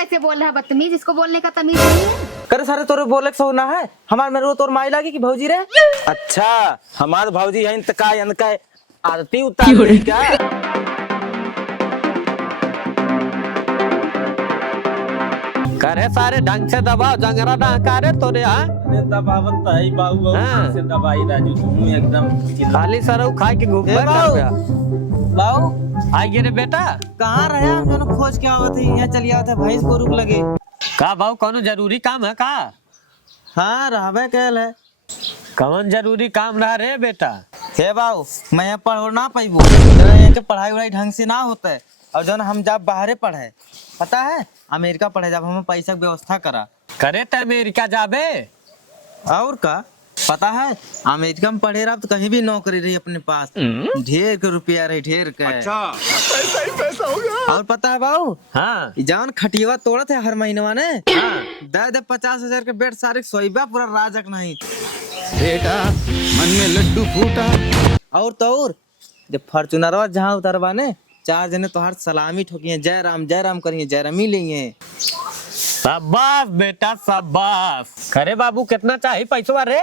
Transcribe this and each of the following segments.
कैसे बोल रहा है बदतमीज, इसको बोलने का तमीज नहीं है। करे सारे तोरे बोले सो ना है हमार में रो तोर माई लागी कि भौजी रे। अच्छा हमार भौजी है इनका इनका आरती उतार क्या। करे सारे ढंग से दबाओ जंगरा ना करे तोरे। हाँ दबावत है बाबू से दवाई राजू तुम एकदम खाली सरऊ खा के घूम बाऊ आइए रे बेटा। कहाँ रहे हम दोनों खोज के आवत है यहाँ चली आवत है भैंस को रुक लगे का भाऊ कौन जरूरी काम है का। हाँ रहबे कैल है। कौन जरूरी काम रहा रे बेटा। हे बाऊ मैं यहाँ पढ़ ना पाइबू यहाँ के पढ़ाई वढ़ाई ढंग से ना होता है और जो हम जब बाहरे पढ़े पता है अमेरिका पढ़े जब हमें पैसा की व्यवस्था करा करे तो अमेरिका जाबे और का पता है अमेरिका में पढ़े रहा तो कहीं भी नौकरी रही अपने पास ढेर के रुपया रही ढेर के। अच्छा पैसा ही पैसा होगा। और पता है बाबू हाँ जान खटिया तोड़ा थे हर महीनवा ने हाँ। दे 50,000 के बेट सारे सोईबा पूरा राजक नहीं बेटा मन में लड्डू फूटा। और तो और जब फॉर्चूनरवा जहाँ उतरवा ने 4 जने तोहार सलामी ठोकिए जय राम करिए जय राम लेंगे। शाबाश बेटा शाबाश। करे बाबू कितना चाहिए पैसा रे।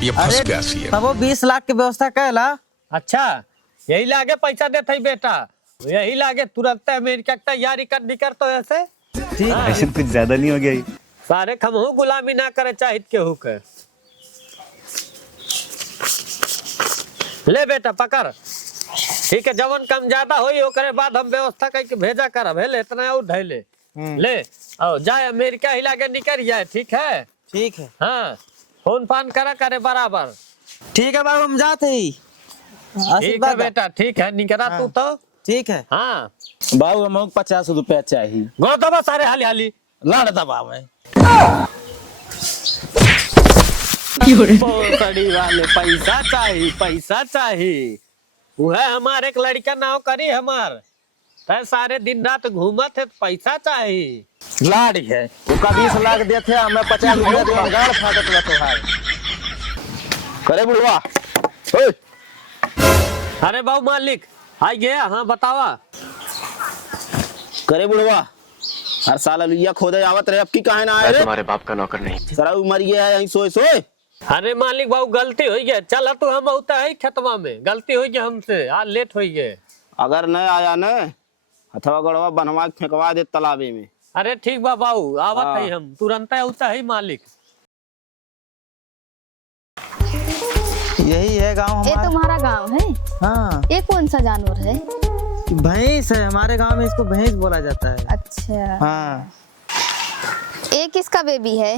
ये फंस गया सी है। तब वो 20 लाख की व्यवस्था कैला। अच्छा यही लागे पैसा देते बेटा यही लागे तुरंत अमेरिका की तैयारी कर दी कर तो ऐसे ठीक ऐसे कुछ ज्यादा नहीं हो गया। सारे खमहू गुलामी ना करे चाहिए केहू के। ले बेटा पकड़ ठीक है जवन कम ज्यादा होई ओकरे बाद हम व्यवस्था करके भेजा करब है ले इतना और धैले ले आओ जाए अमेरिका ही लागे निकल जाए ठीक है। ठीक है हाँ फोन फान करा करे बराबर। ठीक है बाबू हम जाते ही ठीक है बेटा ठीक है निकला तू तो ठीक है। हाँ बाबू हम 50 रुपया चाहिए गो दबा सारे हाली हाली लाड़ दबाव है पोसड़ी वाले पैसा चाहिए वह हमारे एक लड़का नाव करी हमार तय सारे दिन रात घूमत है पैसा चाहिए। लाड़ी है उसका 20 लाख देते हमें 50 रुपया दे गाड़ फाटत बा तोहार करे बुढ़वा ओए। अरे बाबू मालिक आई गया हाँ बतावा। करे बुढ़वा हर साल लुइया खोदे आवत रहे अब की काहे ना आए रे। तुम्हारे बाप का नौकर नहीं। सारा उमर गया है यहीं सोए सोए। अरे मालिक बाबू गलती हो गया चल तू हम होता है खेतवा में गलती हो गया हमसे आज लेट हो गए। अगर न आया न अथवा गड़वा बनवा के फेंकवा दे तालाबे में। अरे ठीक बा बाबू आवत है हम तुरंत होता है मालिक। यही है गांव ये हमारा। तुम्हारा गांव है। हाँ ये कौन सा जानवर है। भैंस है हमारे गांव में इसको भैंस बोला जाता है। अच्छा हाँ ये किसका बेबी है।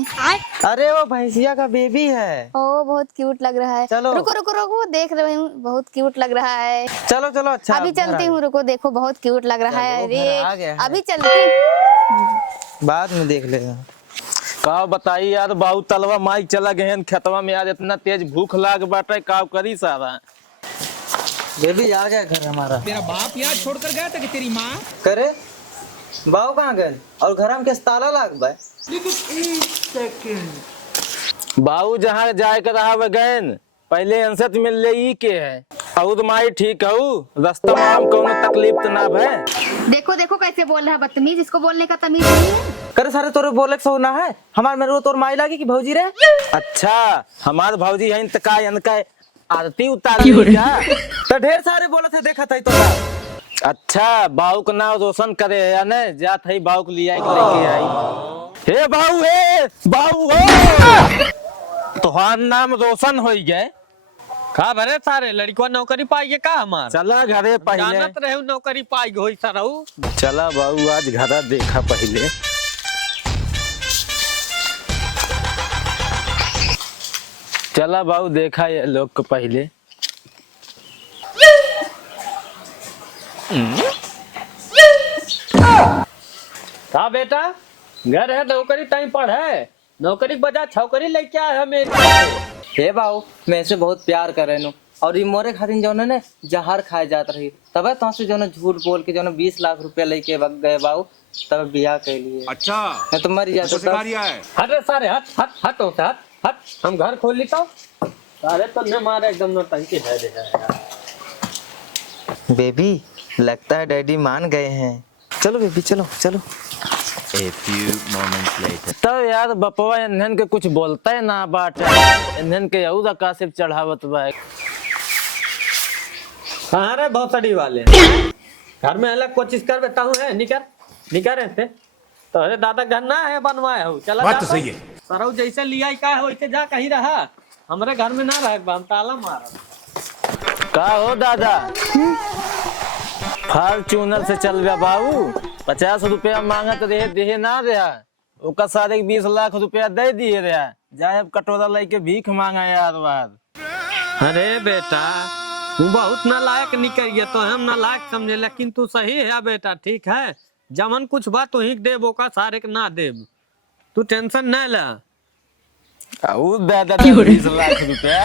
अरे वो भैंसिया का बेबी है। ओ बहुत क्यूट लग रहा है। चलो। रुको रुको रुको देख रही हूँ बहुत क्यूट लग रहा है। चलो चलो अच्छा अभी चलती हूँ रुको देखो बहुत क्यूट लग रहा है। चलो, घर आ गया अरे है। अभी चलती बाद में देख लेगा। का बताई यार बाबू तलवा माई चला गए खेतवा में आज इतना तेज भूख लाग बाटे का करी सारा। बेबी आ गया घर हमारा। तेरा बाप यार छोड़कर गया था कि तेरी माँ। करे बाऊ कहाँ गए और घर में कैसे ताला लाग बा। बाबू जहाँ जाए के रहा गए पहले अंसत मिल ले के है और माई ठीक है रास्ता में हम कोनो तकलीफ तो ना है। देखो देखो कैसे बोल रहा है बदतमीज, इसको बोलने का तमीज नहीं है। करे सारे तोरे बोले सो ना है हमार में रो तोर माई लागी कि भौजी रे। अच्छा हमार भौजी है इनका आरती उतार क्या। तो ढेर सारे बोला थे देखा था तोरा। अच्छा बाऊ का नाम रोशन करे या नहीं जात है बाऊ को लिया लेके आई। हे बाऊ हो तुहार नाम रोशन हो गए का भरे सारे लड़का नौकरी पाई का हमार। चला घरे पहले जानत रहे नौकरी पाई होई सरऊ। चला बाऊ आज घरा देखा पहले। चला बाऊ देखा ये लोग को पहले। का बेटा घर है नौकरी टाइम पर है नौकरी बजा छौकरी लेके आए हमें। हे बाऊ मैं से बहुत प्यार करे नु और ये मोरे खातिर जो ने जहर खाए जात रही तबे तो से जो झूठ बोल के जो 20 लाख रुपया लेके वग गए बाऊ तब बियाह कर लिए। अच्छा मैं तो मर जाता सिखा रिया है। हट सारे हट हट हट होते हट हम घर खोल लेता हूँ सारे तो न मारे एकदम नौटंकी है यार। बेबी लगता है डैडी मान गए हैं। चलो बेबी चलो चलो। तो यार बपवा इन्हन के कुछ बोलता है ना बाट इन्हन के यहूदा कासिफ चढ़ावत बा। कहाँ रे भौसड़ी वाले घर में अलग कोशिश कर बेटा हूँ है निकर रहते तो अरे दादा घर ना है बनवाए हो चला बात तो सही है सरऊ जैसे लिया का है वैसे जा कहीं रहा हमारे घर में ना रहे हम ताला मारा का हो दादा फॉर्च्यूनर से चल गया बाबू 50 रुपया मांगत रहे दे ना रहा ओका सारे 20 लाख रुपया दे दिए रहा जाए अब कटोरा लेके भीख मांगा यार बार। अरे बेटा तू बहुत नालायक निकल गया तो हम नालायक समझे लेकिन तू सही है बेटा ठीक है जमन कुछ बात तो ही देव ओका सारे के ना देव तू टेंशन न ले दादा 20 लाख रुपया